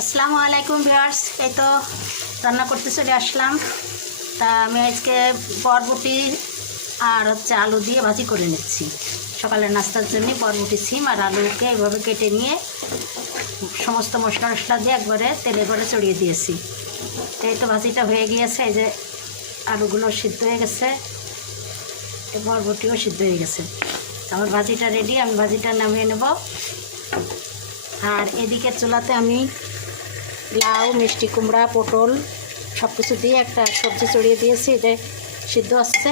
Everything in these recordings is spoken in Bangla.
আসসালামু আলাইকুম ভিউয়ার্স, এই তো রান্না করতে চলে আসলাম। তা আমি আজকে বরবটি আর হচ্ছে আলু দিয়ে ভাজি করে নিচ্ছি। সকালের নাস্তার জন্য বরবটি, সিম আর আলুকে এইভাবে কেটে নিয়ে সমস্ত মশলা মশলা দিয়ে একবারে তেলে করে চড়িয়ে দিয়েছি। এই তো ভাজিটা হয়ে গিয়েছে, এই যে আলুগুলো সিদ্ধ হয়ে গেছে বরবটিও সিদ্ধ হয়ে গেছে। আমার ভাজিটা রেডি আমি ভাজিটা নামিয়ে নেব। আর এদিকে চুলাতে আমি লাউ, মিষ্টি কুমড়া, পটল সব কিছু দিয়ে একটা সবজি চড়িয়ে দিয়েছি। এটা সিদ্ধ আসছে,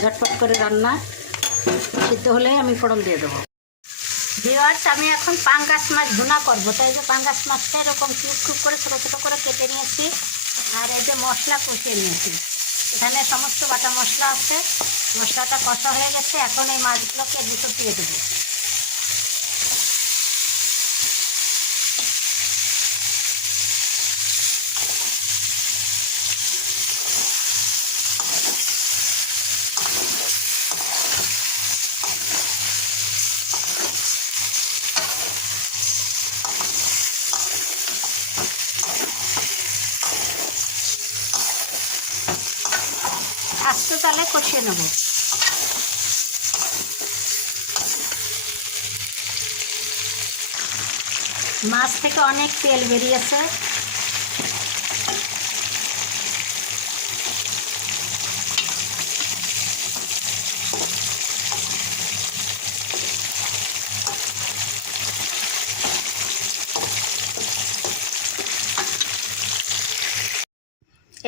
ঝটপট করে রান্না। সিদ্ধ হলে আমি ফোড়ন দিয়ে দেবো। ভিওয়ার্স আমি এখন পাঙ্গাস মাছ ভুনা করব। তাই যে পাঙ্গাস মাছটা এরকম কিউব কিউব করে ছোটো ছোটো করে কেটে নিয়েছি আর এই যে মশলা কষিয়ে নিয়েছি। এখানে সমস্ত বাটা মশলা আছে। মশলাটা কষা হয়ে গেছে। এখন এই মাছগুলোকে ভিতর দিয়ে দেবো। আস্তে তালে কষিয়ে নেব। মাছ থেকে অনেক তেল বেরিয়েছে।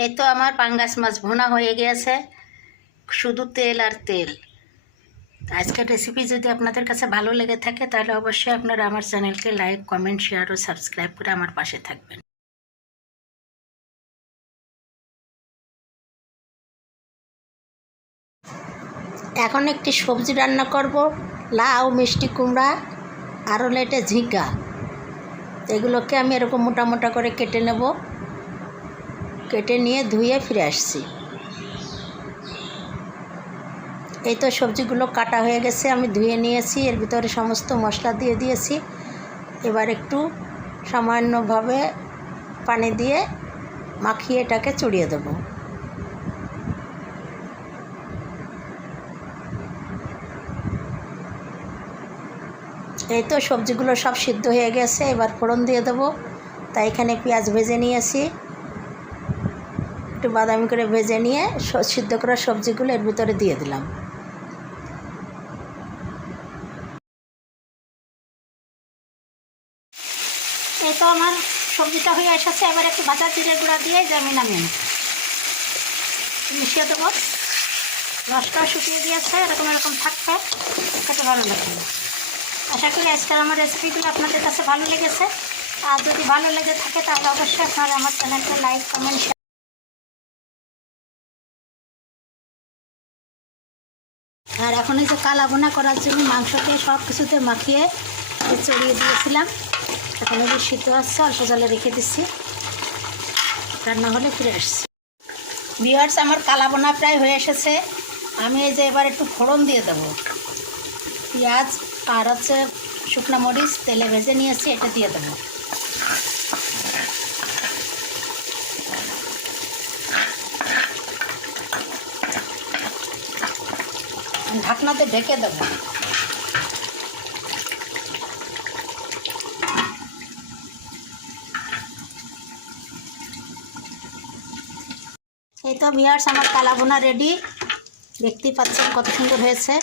এই তো আমার পাঙ্গাস মাছ ভোনা হয়ে গিয়েছে। শুধু তেল আর তেল। আজকের রেসিপি যদি আপনাদের কাছে ভালো লেগে থাকে, তাহলে অবশ্যই আপনারা আমার চ্যানেলকে লাইক কমেন্ট শেয়ার ও সাবস্ক্রাইব করে আমার পাশে থাকবেন। এখন একটি সবজি রান্না করব, লাউ, মিষ্টি কুমড়া আরও লেটে ঝিঙ্গা। এগুলোকে আমি এরকম মোটা মোটা করে কেটে নেব। কেটে নিয়ে ধুয়ে ফিরে আসছি। এই তো সবজিগুলো কাটা হয়ে গেছে, আমি ধুয়ে নিয়েছি, এর ভিতরে সমস্ত মশলা দিয়ে দিয়েছি। এবার একটু সামান্যভাবে পানি দিয়ে মাখিয়ে এটাকে চড়িয়ে দেবো। এই তো সবজিগুলো সব সিদ্ধ হয়ে গেছে, এবার ফোড়ন দিয়ে দেবো। তাই এখানে পেঁয়াজ ভেজে নিয়েছি। একটু বাদামি করে ভেজে নিয়ে সিদ্ধ করা সবজিগুলো এর ভিতরে দিয়ে দিলাম। এই তো আমার সবজিটা হয়ে এসেছে। এবার একটু ভাজা জিরে গুঁড়া দিয়ে নামিয়ে নেব মিশিয়ে দেবো। রসটাও শুকিয়ে দিয়েছে এরকম এরকম থাকবে। খেতে ভালো লাগবে। আশা করি আজকের আমার রেসিপিগুলো আপনাদের কাছে ভালো লেগেছে। আর যদি ভালো লেগে থাকে তাহলে অবশ্যই আপনারা আমার চ্যানেলটা লাইক কমেন্ট আর এখন এই যে কালা বোনা করার জন্য মাংসকে সব কিছুতে মাখিয়ে চড়িয়ে দিয়েছিলাম। এখন এই যে সিদ্ধ আসছে অল্প জলে রেখে দিচ্ছি। রান্না হলে ফিরে আসছি। বিয়ার্স আমার কালা বোনা প্রায় হয়ে এসেছে। আমি এই যে এবার একটু ফোড়ন দিয়ে দেবো। পেঁয়াজ, আর হচ্ছে শুকনো মরিচ তেলে ভেজে নিয়েছি, এটা দিয়ে দেবো। ঢাকনাতে ঢেকে দেবো। এই তো বিয়ার্স আমার কালাবোনা রেডি দেখতেই পাচ্ছেন কত সুন্দর হয়েছে।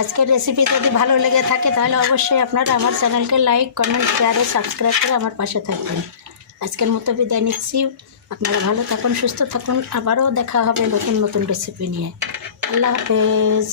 আজকের রেসিপি যদি ভালো লেগে থাকে, তাহলে অবশ্যই আপনারা আমার চ্যানেলকে লাইক কমেন্ট শেয়ার ও সাবস্ক্রাইব করে আমার পাশে থাকবেন। আজকের মতো বিদায় নিচ্ছি। আপনারা ভালো থাকুন, সুস্থ থাকুন। আবারও দেখা হবে নতুন নতুন রেসিপি নিয়ে। আল্লাহ হাফেজ